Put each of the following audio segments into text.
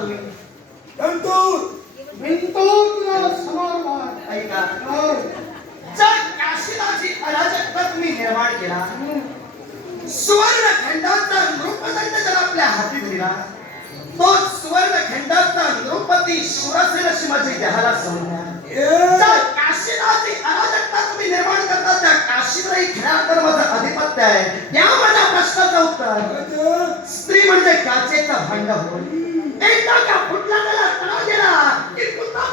तुम्ही विंतूर ऐका. काशीदाची अराजकता तुम्ही निर्माण केला. सुवर्ण खंडाचा नृपदंड जर आपल्या हाती दिला तो सुवर्ण खंडाचा नृपती शूरसेन शिवाजी देहाला समजल्या काशीदाची अराजकता तुम्ही निर्माण करता त्या काशीदाई खेळावर माझं आधिपत्य आहे. त्या माझ्या प्रश्नाचं उत्तर. स्त्री म्हणजे काचेचा भांड होय. एकदा का फुटला त्याला तणाव गेला की पुन्हा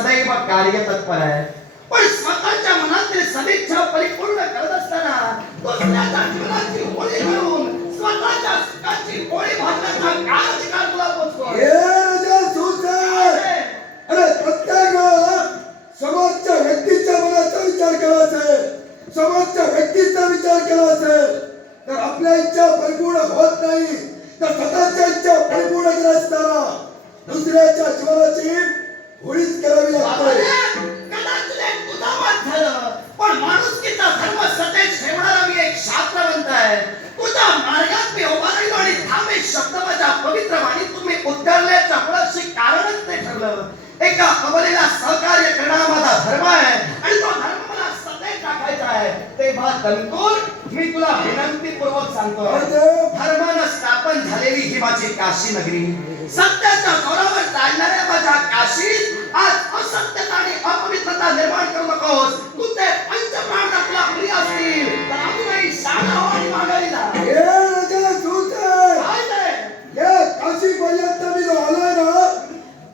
सदैव कार्य तत्पर आहे पण स्वतःच्या मनातील सदिच्छा परिपूर्ण करत असताना दुसऱ्याच्या जीवनाची होळी करून स्वतःच्या सुखाची होळी भाजण्याचा काय अधिकार तुला पोचतो अरे प्रत्येक वेळेला समोरच्या व्यक्तीच्या मनाचा विचार करायचा आहे। समोरच्या व्यक्तीचा विचार करायचा आहे। तर आपल्या इच्छा परिपूर्ण होत नाही तर स्वतःच्या इच्छा परिपूर्ण करत असताना दुसऱ्याच्या जीवनाची होळीच करावी लागते पण माणुसकीचा धर्म सतेज ठेवणारा मी एक शास्त्रवंत आहे. तुझ्या मार्गात मी उभा राहिलो आणि थांबे शब्द माझ्या पवित्र वाणी तुम्ही उद्गारल्याच्या मुळाशी कारणच ते ठरलं. एका अबलेला सहकार्य करणारा माझा धर्म आहे आणि तो धर्म मला टाकायचा आहे. तेव्हा तंतूर मी तुला विनंतीपूर्वक सांगतो. धर्मानं स्थापन झालेली ही माझी काशी नगरी सत्याच्या जोरावर चालणाऱ्या माझ्या काशीत आज असत्यता आणि अपवित्रता निर्माण करू नकोस. तू ते पंचप्राण तुला प्रिय असतील. तर अजूनही शाळा हो आणि माघारी जा. हे राजा सूरसेन काय ते? या काशी पर्यंत मी जो आलोय ना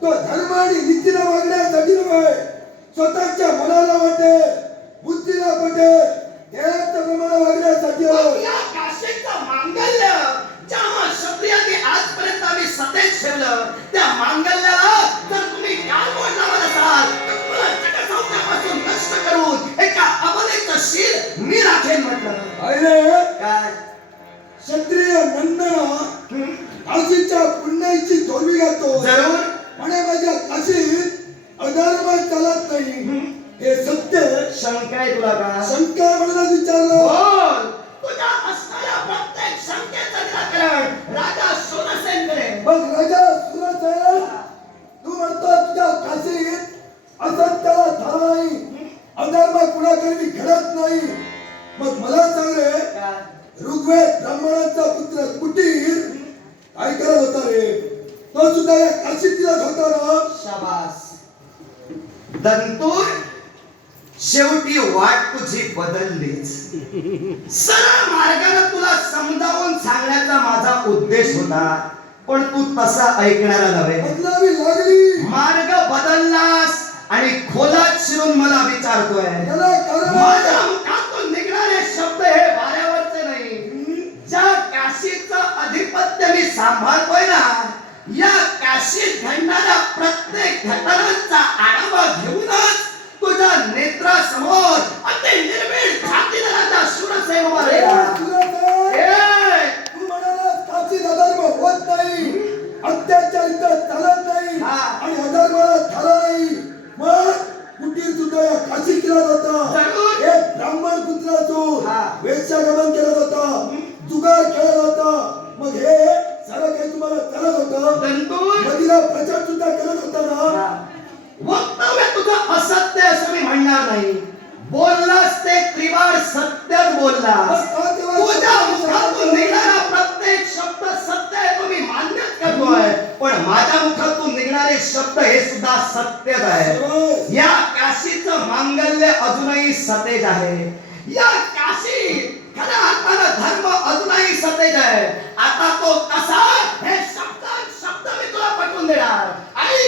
तो धर्म आणि नीतीला वागण्यासाठी नव्हे. स्वतःच्या मनाला वाटे त्या मांगल्याला जर तुम्ही मोडणार असाल तर तुम्हाला जगसौख्यापासून नष्ट करून एका अबलेचं शीर मी राखेन म्हटलं. अरे काय? क्षत्रिय नंदना काशीच्या पुण्याची तोडवी घालतो. जरूर. म्हणे माझ्या काशीत अधर्म चालत नाही. हे सत्य. शंका आहे तुला का? होता रे तो सुद्धा या काशीतीलाच होता ना शाबास. दंतूर शेवटी वाट तुझी बदललीच. सरळ मार्गाने तुला समजावून सांगण्याचा माझा उद्देश होता पण तू तसा ऐकणारा नव्हे. बदलावी लागली. मार्ग बदललास आणि खोलात शिरून मला विचारतोय. माझ्या सांभाळतोय ना या काशीत घडणाऱ्या प्रत्येक घटनांचा आढावा घेऊनच तुझ्या नेत्रासमोर अति उभा हे राहिला. सुरसेन, अत्याचार चालत नाही. हा. आणि नाही मग कुटीर सुद्धा काशी केला. एक ब्राह्मण. वेश्यागमन केलं जुगार खेळत होता. मग हे नदीला प्रचार सुद्धा करत होता ना वक्तव्य तुझं असत्य असं मी म्हणणार नाही. बोललास ते त्रिवार तुझ्या मुखातून निघणारा प्रत्येक शब्द सत्य आहे तो मी मान्यच करतोय पण माझ्या मुखातून निघणारे शब्द हे सुद्धा सत्यच आहे. या काशीचं मांगल्य अजूनही सतेज आहे. या काशी खऱ्या अर्थानं धर्म अजूनही सतेज आहे. आता तो कसा हे शब्द शब्द मी तुला पटवून देणार आणि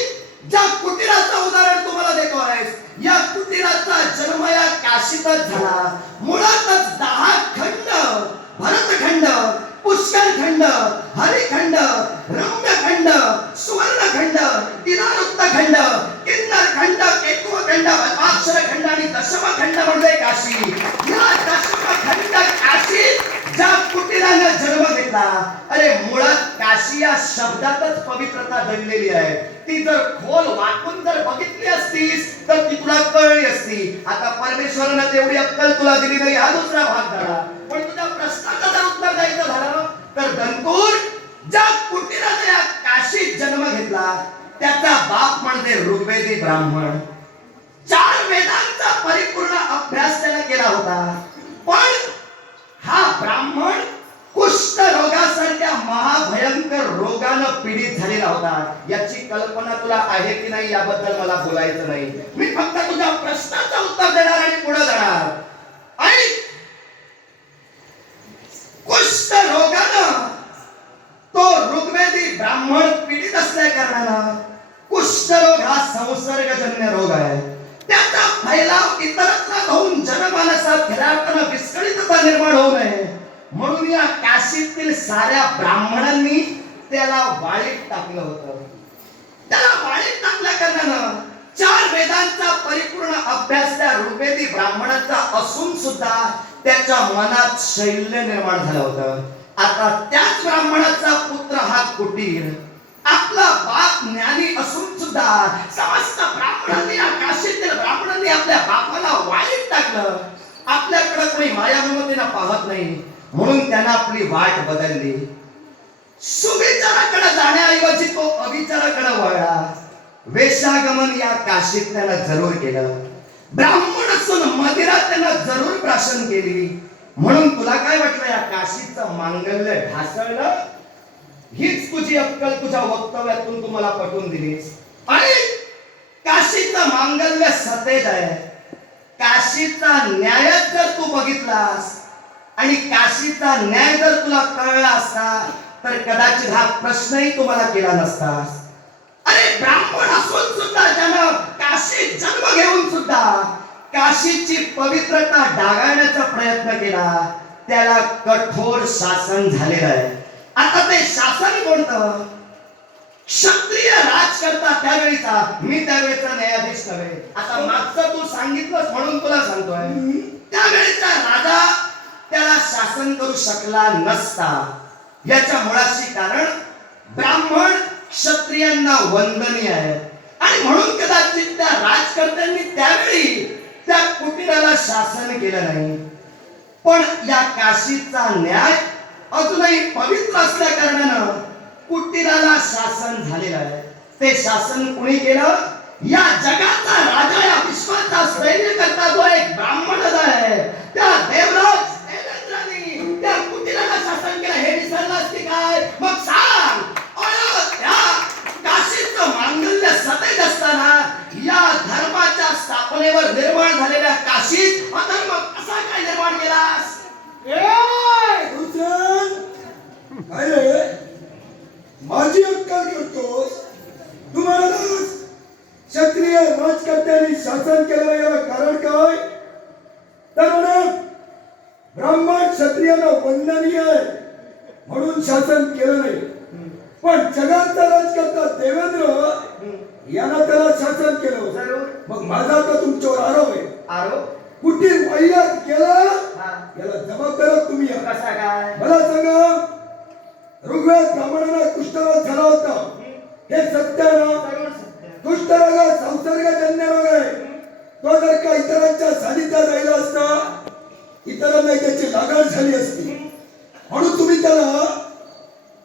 ज्या कुटीराचं उदाहरण तुम्हाला देतो आहेस या कुटीराचा जन्म या काशीतच झाला मुळातच दहा खंड भरतखंड पुष्करखंड हरिखंड रम्यखंड सुवर्णखंड इरारुक्तखंड किन्नरखंड केतुखंड अक्षरखंड आणि दशमखंड म्हणजे काशी या दशमखंड काशीत ज्या कुटीरानं जन्म घेतला अरे मुळात काशी या शब्दातच पवित्रता दडलेली आहे ती जर खोल वाकून जर बघितली असतीस तर ती तुला कळली असती आता परमेश्वरानं तेवढी अक्कल तुला दिली नाही हा दुसरा भाग झाला. पण तुझ्या प्रश्नाचं जर उत्तर द्यायचं झालं तर दंकूर ज्या कुटीराने या काशीत जन्म घेतला. त्याचा बाप म्हणजे ऋग्वेदी ब्राह्मण. चार वेदांचा परिपूर्ण अभ्यास त्याने केला होता. पण हा ब्राह्मण कुष्ठ रोगासारख्या महाभयंकर रोगानं पीडित झालेला होता. याची कल्पना तुला आहे की नाही याबद्दल मला बोलायचं नाही. मी फक्त तुझ्या प्रश्नाचं उत्तर देणार आणि पुढे जाणार आणि कुष्ठ रोगानं तो ऋग्वेदी ब्राह्मण पीडित असल्या कारणानं कुष्ठरोग हा संसर्गजन्य रोग आहे. त्याचा फैलाव इतरत्र होऊन जनमानसात खऱ्या विस्कळीतता निर्माण होऊ नये. म्हणून या काशीतील साऱ्या ब्राह्मणांनी त्याला वाळीत टाकलं होतं. त्याला वाळीत टाकल्या कारणानं चार वेदांचा परिपूर्ण अभ्यास त्या ऋग्वेदी ब्राह्मणाचा असून सुद्धा त्याच्या मनात शैल्य निर्माण झालं होतं. आता त्याच ब्राह्मणाचा पुत्र हा कुटीर. आपला बाप ज्ञानी असून सुद्धा समस्त ब्राह्मणांनी या काशीतील ब्राह्मणांनी आपल्या बापाला वाईट टाकलं. आपल्याकडे कोणी माया ममतेनं पाहत नाही. म्हणून त्यांना आपली वाट बदलली. सुविचाराकडे जाण्याऐवजी तो अविचाराकडे वळला. वेशागमन या काशीत त्याला जरूर केलं. ब्राह्मण असून मंदिरात त्यांना जरूर प्राशन केली. म्हणून तुला काय वाटलं या काशीचं मांगल्य ढासळलं? हीच तुझी अक्कल तुझ्या वक्तव्यातून तुम्हाला पटवून दिलीस आणि काशीचं मांगल्य सतेज आहे. काशीचा न्याय जर तू बघितलास आणि काशीचा न्याय जर तुला कळला असता तर कदाचित हा प्रश्नही तुम्हाला केला नसतास अरे ब्राह्मण असून सुद्धा ज्यानं काशीत जन्म घेऊन सुद्धा काशीची पवित्रता डागाळण्याचा प्रयत्न केला. त्याला कठोर शासन झालेलं आहे. आता ते शासन कोणतं? क्षत्रिय राजकर्ता त्यावेळीचा. मी त्यावेळेचा न्यायाधीश नव्हे. आता मागचं तू सांगितलंस म्हणून तुला सांगतोय. त्यावेळेचा राजा त्याला शासन करू शकला नसता. याच्या मुळाशी कारण ब्राह्मण क्षत्रियांना वंदनीय आहे आणि म्हणून कदाचित त्या राजकर्त्यांनी त्यावेळी त्या कुटीराला शासन केलं नाही. पण या काशीचा न्याय अजूनही पवित्र असल्या कारणानं कुटीराला शासन झालेलं आहे. ते शासन कुणी केलं? या जगाचा राजा या विश्वाचा सैन्य करता जो एक ब्राह्मणच आहे त्या देवराज देवेंद्राने त्या कुटीराला शासन केलं. हे विसरलं असते काय? मग सांग अयोध्या काशीचं सतत असताना या धर्माच्या स्थापनेवर निर्माण झालेल्या काशीत अधर्म कसा काय निर्माण केलास ए! हुसेन, काय रे? माझी अक्कल करतोस तू म्हणालास क्षत्रिय राजकर्त्यांनी शासन केलं याला कारण काय तर म्हणा ब्राह्मण क्षत्रियांना वंदनीय आहे म्हणून शासन केलं नाही पण जगाचा राजकर्ता देवेंद्र यानं त्याला शासन केलं जरूर मग माझा आता तुमच्यावर आरोप आहे आरोप कुठे वैरात केला हा. याला जबाबदार आहात तुम्ही आहात. कसा काय मला सांगा ऋग्वेद ब्राह्मणांना कुष्ठरोग झाला होता हे सत्य आहे ना जरूर सत्य. कुष्ठरोग हा संसर्गजन्य रोग आहे तो जर का इतरांच्या सानिध्यात राहिला असता इतरांना त्याची लागण झाली असती. म्हणून तुम्ही त्याला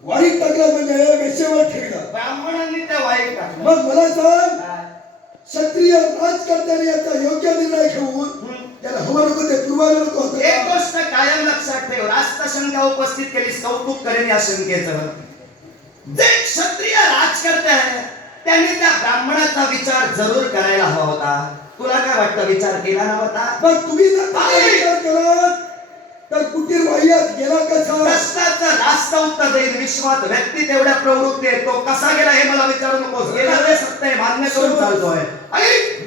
वाईट टाकला म्हणजे वेशेवर ठेवला. ब्राह्मणांनी त्या वाईट टाकलं मग मला सांग? क्षत्रिय राजकर्त्याने याचा योग्य निर्णय घेऊन त्याला हवं नको ते पुरवायला नको होतं एक? गोष्ट कायम लक्षात ठेव. रास्त शंका उपस्थित केलीस कौतुक करेन या शंकेचं. जे क्षत्रिय राजकर्ते आहे त्याने त्या ब्राह्मणाचा विचार जरूर करायला हवा होता. तुला काय वाटतं विचार केला नव्हता पण तुम्ही जर त्याचा विचार कराल तर कुटीर वाह्यात गेला कसा प्रश्नाचं रास्त उत्तर देईल विश्वात. व्यक्ती तेवढ्या प्रवृत्ती आहे तो कसा गेला हे मला विचारू नकोस. गेला रे सत्य आहे, मान्य करून चालतोय ऐक,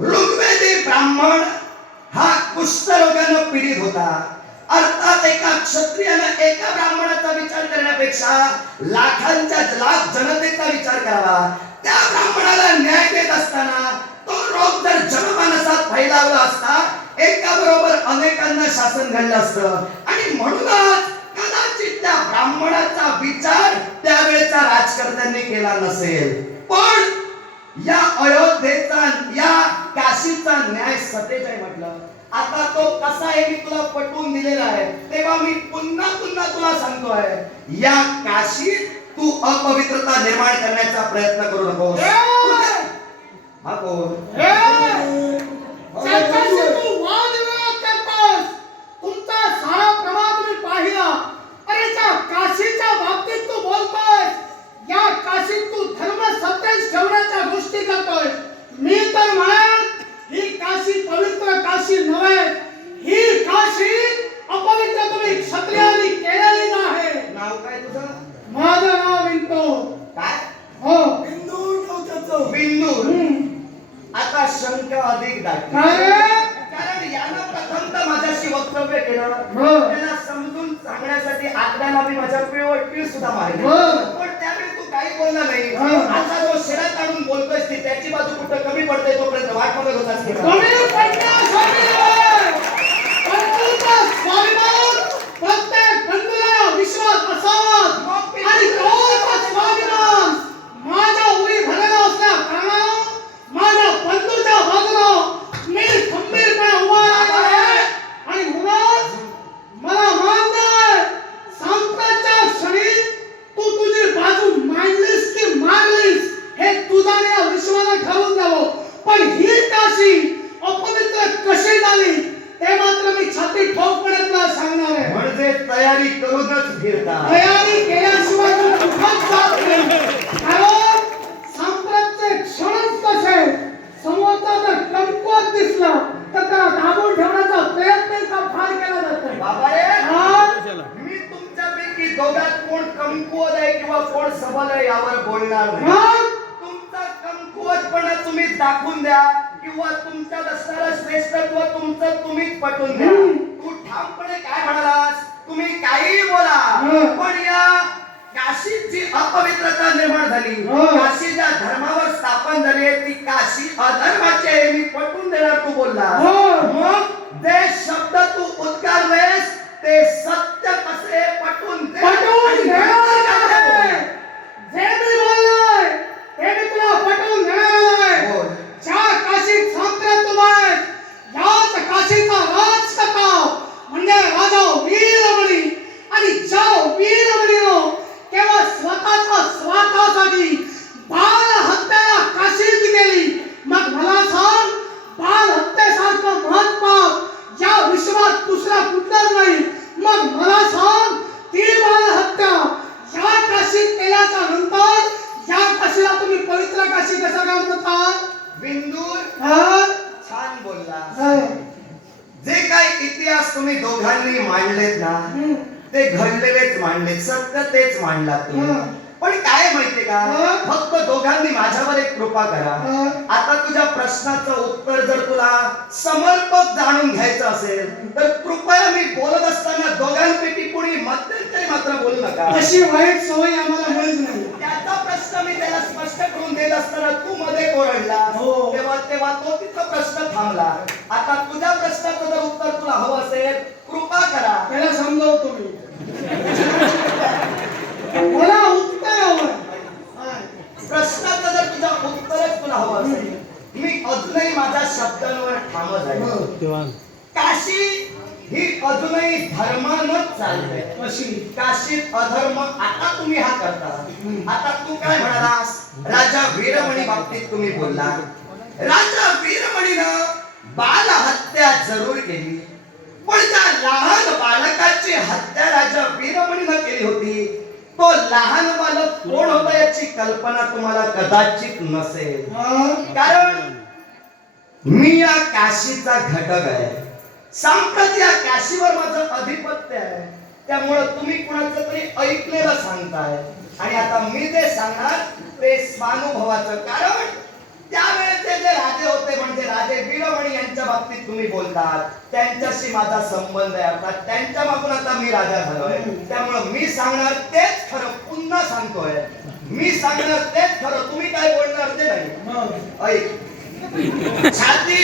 ऋग्वेदी ब्राह्मण हा कुष्ठरोगानं पीडित होता. अर्थात एका क्षत्रियानं एका ब्राह्मणाचा विचार करण्यापेक्षा लाखांच्या लाख जनतेचा विचार करावा. त्या ब्राह्मणाला न्याय देत असताना तो रोग जर जनमानसात फैलावला असता एका बरोबर अनेकांना शासन घडलं असतं. आणि म्हणूनच कदाचित त्या ब्राह्मणाचा विचार त्यावेळेचा राजकर्त्यांनी केला नसेल. पण या अयोध्येचा या काशीचा न्याय सतेज आहे म्हटलं. आता तो कसा आहे मी तुला पटवून दिलेला आहे. तेव्हा मी पुन्हा पुन्हा तुला सांगतोय या काशीत तू अपवित्रता निर्माण करण्याचा प्रयत्न करू नको આપો वाट पण काय माहितीये का. फक्त दोघांनी माझ्यावर एक कृपा करा. आता तुझ्या प्रश्नाचं उत्तर जर तुला समर्पक जाणून घ्यायचं असेल तर कृपया मी बोलत असताना दोघांपैकी कोणी मध्यंतरी मात्र बोलू नका. अशी वाईट सवय आम्हाला मिळत नाही. त्याचा प्रश्न मी त्याला स्पष्ट करून देत असताना तू मध्ये कोरडला हो. तेव्हा तेव्हा तो तिथं प्रश्न थांबला. आता तुझ्या प्रश्नाचं जर उत्तर तुला हवं असेल कृपा करा. त्याला समजावतो मी. हवं प्रश्नाचं जर तुझं उत्तरच तुला हवं असेल मी अजूनही माझ्या शब्दांवर ठामच आहे काशी ही अजूनही धर्मानच चालते अशी काशीत अधर्म आता तुम्ही हा करता. आता तू काय म्हणालास? राजा वीरमणी बाबतीत तुम्ही बोलला राजा वीरमणीनं बाल हत्या जरूर केली. पण त्या लहान बालकाची हत्या राजा वीरमणीनं केली होती. तो लहान बालक कोण होता याची कल्पना तुम्हाला कदाचित नसेल? कारण मी या काशीचा घटक आहे. सांप्रत या काशीवर माझं अधिपत्य आहे. त्यामुळं तुम्ही कुणाचं तरी ऐकलेलं सांगताय. आणि आता मी जे सांगणार ते स्वानुभवाचं कारण त्यावेळेचे जे राजे होते म्हणजे राजे वीरमणी यांच्या बाबतीत तुम्ही बोलतात. त्यांच्याशी माझा संबंध आहे. अर्थात त्यांच्या मागून आता मी राजा झालोय. त्यामुळं मी सांगणार तेच सांगतोय. मी सांगणार तेच खरं. तुम्ही काय बोलणार ते नाही. ऐक. छाती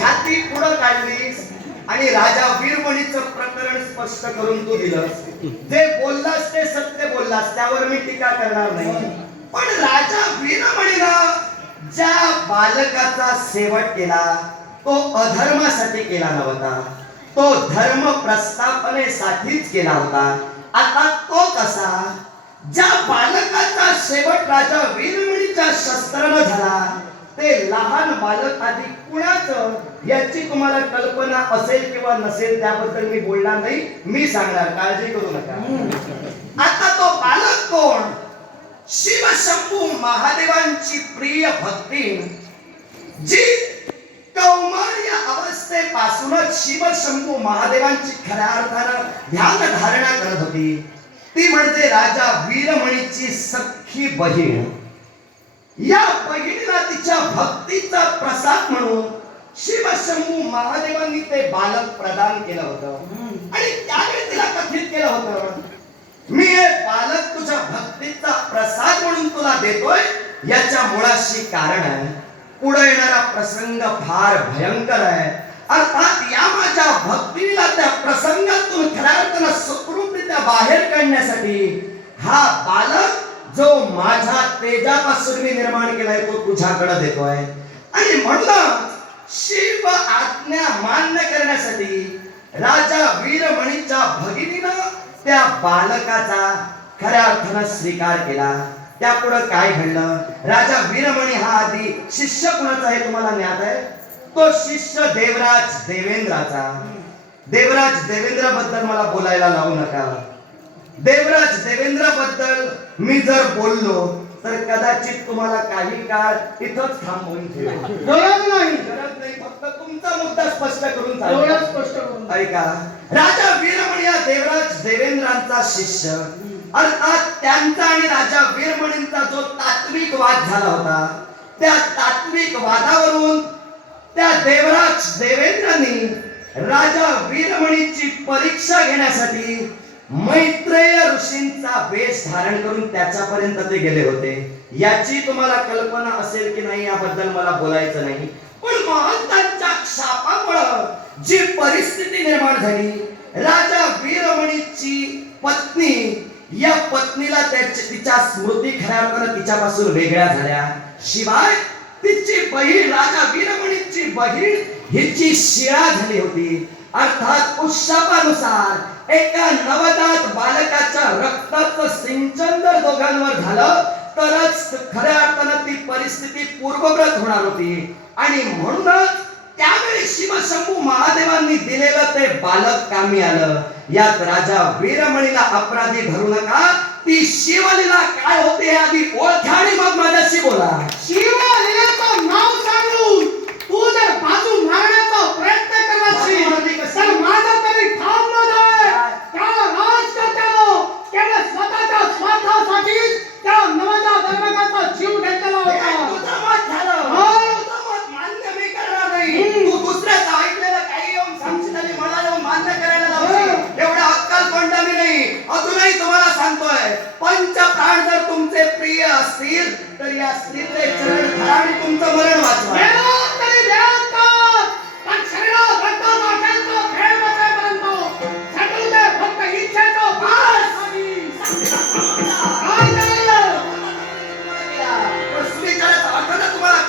छाती पुढं काढलीस आणि राजा वीरमणीचं प्रकरण स्पष्ट करून तू दिलंस जे बोललास ते सत्य बोललास त्यावर मी टीका करणार नाही. पण राजा वीरमणीनं ज्या बालकाचा शेवट केला तो अधर्मासाठी केला नव्हता. तो धर्म प्रस्थापनेसाठीच केला होता. आता तो कसा? ज्या बालकाचा शेवट राजा वीरमणीच्या शस्त्रानं झाला ते लहान बालक आधी कुणाचं? याची तुम्हाला कल्पना असेल किंवा नसेल त्याबद्दल मी बोलणार नाही. मी सांगणार काळजी करू नका. आता तो बालक कोण? शिवशंभू महादेवांची प्रिय भक्ती. जी कौमार या अवस्थेपासूनच शिवशंभू महादेवांची खऱ्या अर्थानं ध्यान धारणा करत होती. ती म्हणजे राजा वीरमणीची सख्खी बहीण. या बहिणीला तिच्या भक्तीचा प्रसाद म्हणून शिवशंभू महादेवांनी ते बालक प्रदान केलं होतं. आणि त्यावेळी तिला कथित केलं होतं. मी हे बालक तुझ्या भक्तीचा प्रसाद म्हणून तुला देतोय याच्या मुळाशी कारण आहे. पुढे येणारा प्रसंग फार भयंकर आहे. अर्थात या माझ्या भक्तीला त्या प्रसंगातून खऱ्या अर्थानं सुखरूपरित्या बाहेर काढण्यासाठी हा बालक जो माझ्या तेजापासून मी निर्माण केलाय तो तुझ्याकडे देतोय. आणि म्हणून शिव आज्ञा मान्य करण्यासाठी राजा वीरमणीच्या भगिनीनं त्या बालकाचा खऱ्या अर्थानं स्वीकार केला. त्यापुढं काय घडलं? राजा वीरमणी हा आधी शिष्य कुणाचा हे तुम्हाला ज्ञात आहे? तो शिष्य देवराज देवेंद्राचा. देवराज देवेंद्रबद्दल मला बोलायला लावू नका. देवराज देवेंद्रबद्दल मी जर बोललो तर कदाचित तुम्हाला काही काळ इथंच थांबवून गरज नाही. गरज नाही. फक्त तुमचा मुद्दा स्पष्ट करून. स्पष्ट करून. ऐका. राजा वीरमणी हा देवराज देवेंद्रांचा शिष्य. अर्थात त्यांचा आणि राजा वीरमणींचा जो तात्विक वाद झाला होता त्या तात्विक वादावरून त्या देवराज देवेंद्रांनी राजा वीरमणीची परीक्षा घेण्यासाठी मैत्रेय ऋषींचा वेश धारण करून त्याच्यापर्यंत ते गेले होते. याची तुम्हाला कल्पना असेल की नाही याबद्दल मला बोलायचं नाही. पण महंतांच्या शापामुळं जी परिस्थिती निर्माण झाली राजा वीरमणीची पत्नी या पत्नीला त्याच्या तिच्या स्मृती खऱ्या अर्थानं तिच्यापासून वेगळ्या झाल्या. शिवाय तिची बहीण राजा वीरमणीची बहीण हिची शिळा झाली होती. अर्थात उत्सवानुसार एका नवजात बालकाच्या रक्ताचं सिंचन जर दोघांवर झालं तरच खऱ्या अर्थानं ती परिस्थिती पूर्वव्रत होणार होती. आणि म्हणूनच त्यावेळी शिवशंभू महादेवांनी दिलेलं ते बालक कामी आलं. यात राजा वीरमणीला अपराधी धरू नका. ती शिवलीला काय होते हे आधी ओळखा आणि मग माझ्याशी बोला. शिवलीलेचं नाव सांगून तू जर बाजू मारण्याचा प्रयत्न करशील तर माझं तरी थांबलं नाही त्या राजकर्त्यानं केवळ स्वतःच्या स्वार्थासाठी त्या नवजात बालकाचा जीव घेतलेला हे होता. तुझं मत झालं. हो. तुझं मत मान्य मी करणार नाही. तू दुसऱ्याचं ऐकलेलं काही येऊन सांगशील आणि मला येऊन मान्य करायला लावशील. एवढा अक्कल कोणता मी नाही अजूनही तुम्हाला सांगतोय पंच प्राण जर तुमचे प्रिय असतील तर या स्त्रीचे चरण धरा आणि तुमचं मरण वाचवा.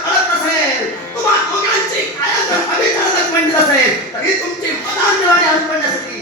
तुम्हाला दोघांची काया जर म्हणत असेल तरी तुमची मनांजली अर्पण करण्यासाठी